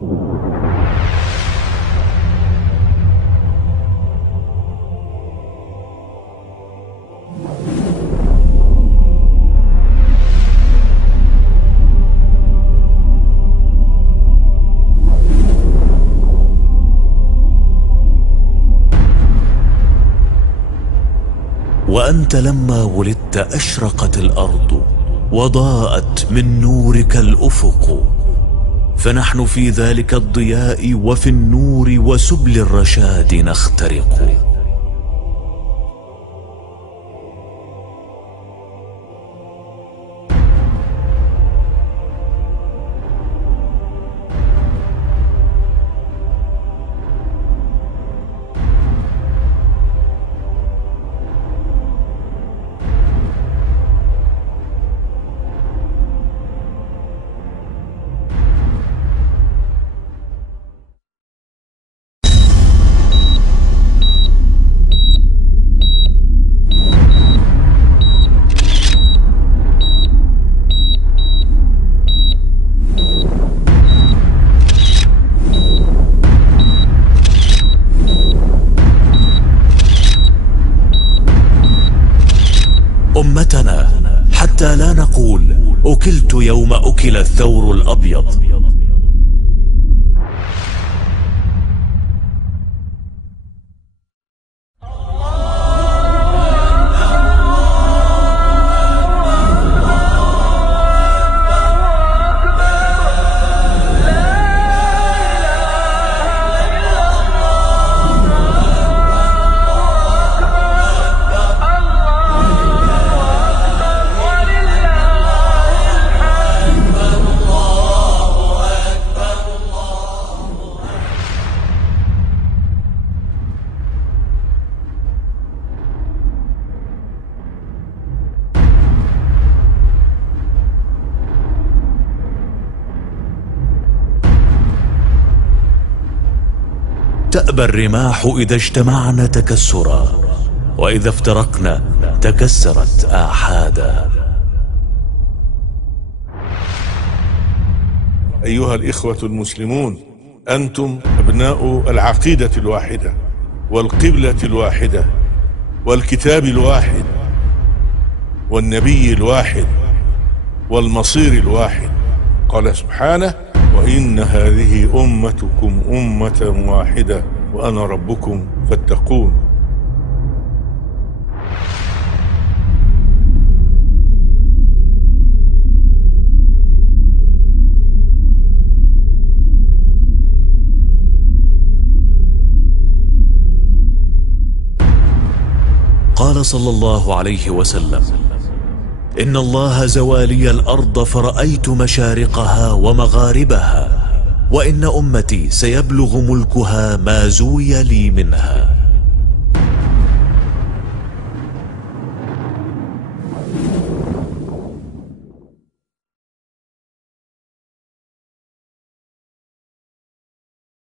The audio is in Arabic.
وأنت لما ولدت أشرقت الأرض وضاءت من نورك الأفق، فنحن في ذلك الضياء وفي النور وسبل الرشاد نخترق. أمتنا حتى لا نقول أكلت يوم أكل الثور الأبيض. تأبى الرماح إذا اجتمعنا تكسرا، وإذا افترقنا تكسرت آحادا. أيها الإخوة المسلمون، أنتم أبناء العقيدة الواحدة والقبلة الواحدة والكتاب الواحد والنبي الواحد والمصير الواحد. قال سبحانه: وإن هذه أمتكم أمة واحدة وأنا ربكم فاتقون. قال صلى الله عليه وسلم: إن الله زوى لي الأرض فرأيت مشارقها ومغاربها، وإن أمتي سيبلغ ملكها ما زوي لي منها.